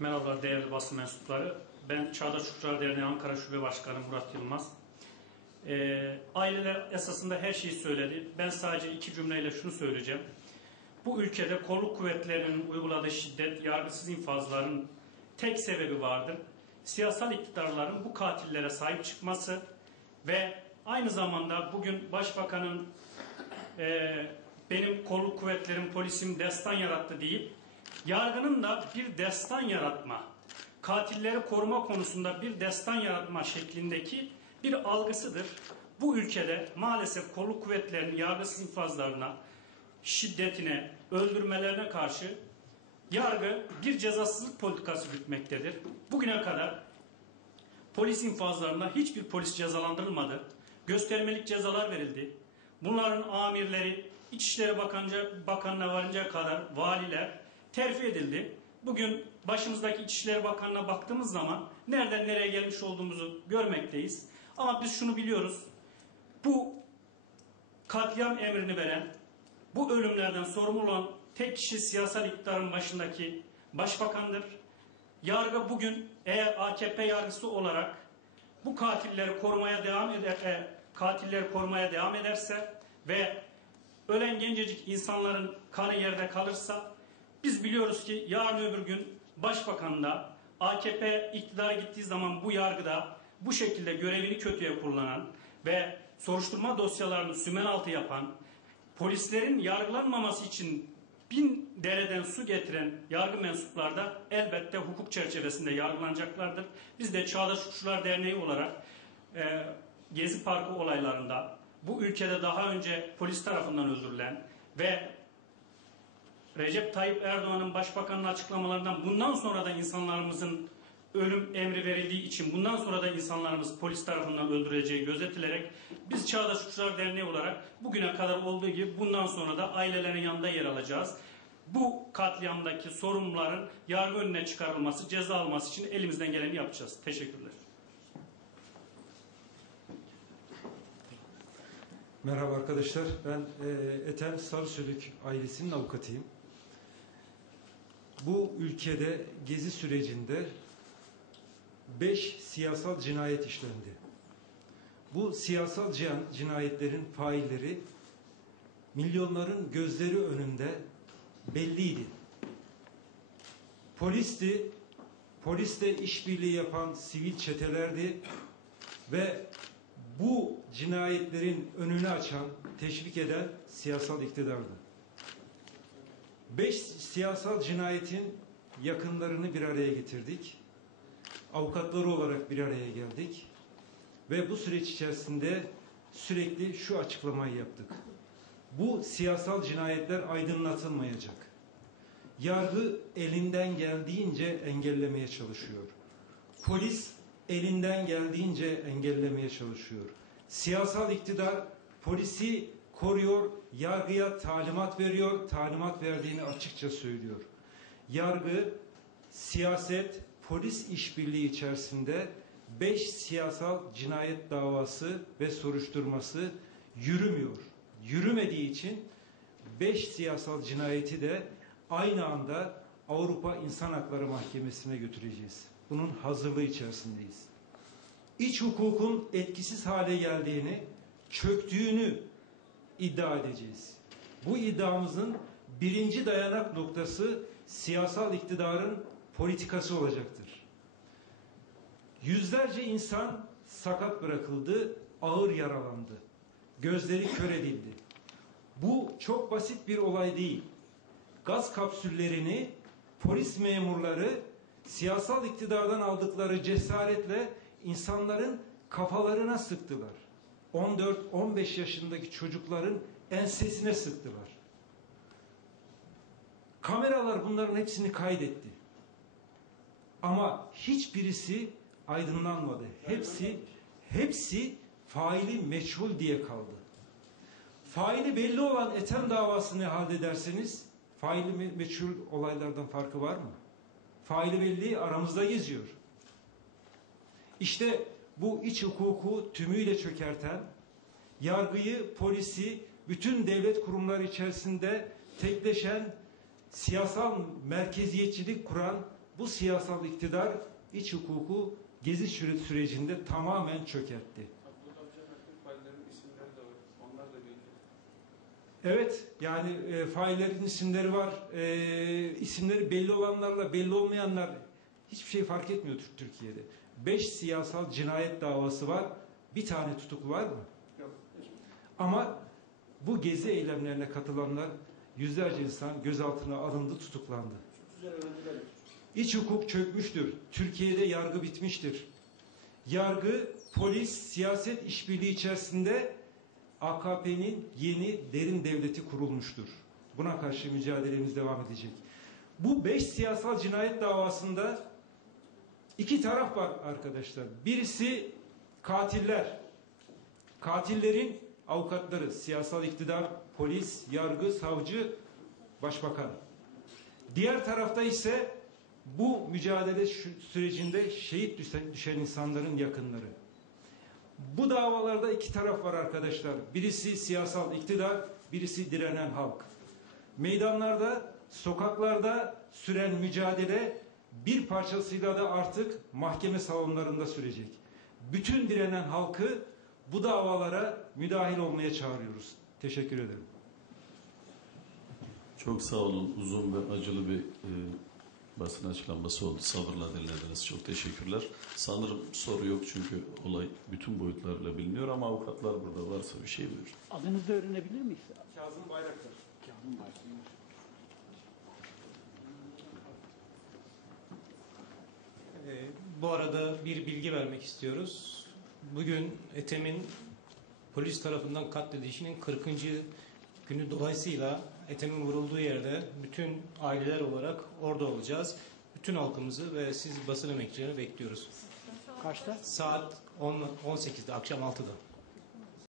Merhabalar değerli basın mensupları. Ben Çağdaş Çocuklar Derneği Ankara Şube Başkanı Murat Yılmaz. Ee, aileler esasında her şeyi söyledi. Ben sadece iki cümleyle şunu söyleyeceğim. Bu ülkede kolluk kuvvetlerinin uyguladığı şiddet, yargısız infazların tek sebebi vardır. Siyasal iktidarların bu katillere sahip çıkması ve aynı zamanda bugün Başbakanın e, benim kolluk kuvvetlerim, polisim destan yarattı deyip yargının da bir destan yaratma, katilleri koruma konusunda bir destan yaratma şeklindeki bir algısıdır. Bu ülkede maalesef kolluk kuvvetlerinin yargısız infazlarına, şiddetine, öldürmelerine karşı yargı bir cezasızlık politikası gütmektedir. Bugüne kadar polis infazlarında hiçbir polis cezalandırılmadı. Göstermelik cezalar verildi. Bunların amirleri İçişleri Bakanca, Bakanı'na varınca kadar valiler terfi edildi. Bugün başımızdaki İçişleri Bakanı'na baktığımız zaman nereden nereye gelmiş olduğumuzu görmekteyiz. Ama biz şunu biliyoruz. Bu katliam emrini veren, bu ölümlerden sorumlu olan tek kişi siyasal iktidarın başındaki başbakandır. Yargı bugün eğer AKP yargısı olarak bu katilleri korumaya devam eder, e, katilleri korumaya devam ederse ve ölen gencecik insanların kanı yerde kalırsa biz biliyoruz ki yarın öbür gün başbakan da AKP iktidara gittiği zaman bu yargıda bu şekilde görevini kötüye kullanan ve soruşturma dosyalarını sümen altı yapan, polislerin yargılanmaması için bin dereden su getiren yargı mensupları da elbette hukuk çerçevesinde yargılanacaklardır. Biz de Çağdaş Hukukçular Derneği olarak e, Gezi Parkı olaylarında bu ülkede daha önce polis tarafından öldürülen ve Recep Tayyip Erdoğan'ın başbakanın açıklamalarından bundan sonra da insanlarımızın ölüm emri verildiği için bundan sonra da insanlarımız polis tarafından öldürüleceği gözetilerek biz Çağdaş Hukukçular Derneği olarak bugüne kadar olduğu gibi bundan sonra da ailelerin yanında yer alacağız. Bu katliamdaki sorumluların yargı önüne çıkarılması, ceza alması için elimizden geleni yapacağız. Teşekkürler. Merhaba arkadaşlar. Ben e, Ethem Sarısülük ailesinin avukatıyım. Bu ülkede gezi sürecinde beş siyasal cinayet işlendi. Bu siyasal cinayetlerin failleri milyonların gözleri önünde belliydi. Polisti, poliste işbirliği yapan sivil çetelerdi ve bu cinayetlerin önünü açan, teşvik eden siyasal iktidardı. Beş siyasal cinayetin yakınlarını bir araya getirdik. Avukatları olarak bir araya geldik. Ve bu süreç içerisinde sürekli şu açıklamayı yaptık. Bu siyasal cinayetler aydınlatılmayacak. Yargı elinden geldiğince engellemeye çalışıyor. Polis elinden geldiğince engellemeye çalışıyor. Siyasal iktidar polisi koruyor, yargıya talimat veriyor, talimat verdiğini açıkça söylüyor. Yargı, siyaset, polis işbirliği içerisinde beş siyasal cinayet davası ve soruşturması yürümüyor. Yürümediği için beş siyasal cinayeti de aynı anda Avrupa İnsan Hakları Mahkemesi'ne götüreceğiz. Bunun hazırlığı içerisindeyiz. İç hukukun etkisiz hale geldiğini, çöktüğünü iddia edeceğiz. Bu iddiamızın birinci dayanak noktası siyasal iktidarın politikası olacaktır. Yüzlerce insan sakat bırakıldı, ağır yaralandı. Gözleri kör edildi. Bu çok basit bir olay değil. Gaz kapsüllerini polis memurları siyasal iktidardan aldıkları cesaretle insanların kafalarına sıktılar. 14-15 yaşındaki çocukların ensesine sıktılar. Kameralar bunların hepsini kaydetti. Ama hiçbirisi aydınlanmadı. Hepsi hepsi faili meçhul diye kaldı. Faili belli olan Ethem davası ne halde derseniz faili meçhul olaylardan farkı var mı? Faili belli aramızda geziyor. İşte bu iç hukuku tümüyle çökerten, yargıyı, polisi, bütün devlet kurumları içerisinde tekleşen, siyasal merkeziyetçilik kuran bu siyasal iktidar iç hukuku gezi süre- sürecinde tamamen çökertti. Evet yani e, faillerin isimleri var. E, isimleri belli olanlarla belli olmayanlar hiçbir şey fark etmiyor Türk Türkiye'de. Beş siyasal cinayet davası var. Bir tane tutuklu var mı? Yok. Ama bu gezi eylemlerine katılanlar yüzlerce insan gözaltına alındı, tutuklandı. İç hukuk çökmüştür. Türkiye'de yargı bitmiştir. Yargı, polis, siyaset işbirliği içerisinde AKP'nin yeni derin devleti kurulmuştur. Buna karşı mücadelemiz devam edecek. Bu beş siyasal cinayet davasında iki taraf var arkadaşlar. Birisi katiller. Katillerin avukatları, siyasal iktidar, polis, yargı, savcı, başbakan. Diğer tarafta ise bu mücadele sürecinde şehit düşen, düşen insanların yakınları. Bu davalarda iki taraf var arkadaşlar. Birisi siyasal iktidar, birisi direnen halk. Meydanlarda, sokaklarda süren mücadele bir parçasıyla da artık mahkeme salonlarında sürecek. Bütün direnen halkı bu davalara müdahil olmaya çağırıyoruz. Teşekkür ederim. Çok sağ olun. Uzun ve acılı bir e, basın açıklaması oldu. Sabırla dinlediniz. Çok teşekkürler. Sanırım soru yok çünkü olay bütün boyutlarıyla biliniyor ama avukatlar burada varsa bir şey buyur. Adınızı öğrenebilir miyiz? Kazım Bayraktar. Kazım Bayram. Ee, Bu arada bir bilgi vermek istiyoruz. Bugün Ethem'in polis tarafından katledilişinin 40. günü dolayısıyla Ethem'in vurulduğu yerde bütün aileler olarak orada olacağız. Bütün halkımızı ve siz basın emekçilerini bekliyoruz. Kaçta? Saat 10, 18'de, akşam 6'da.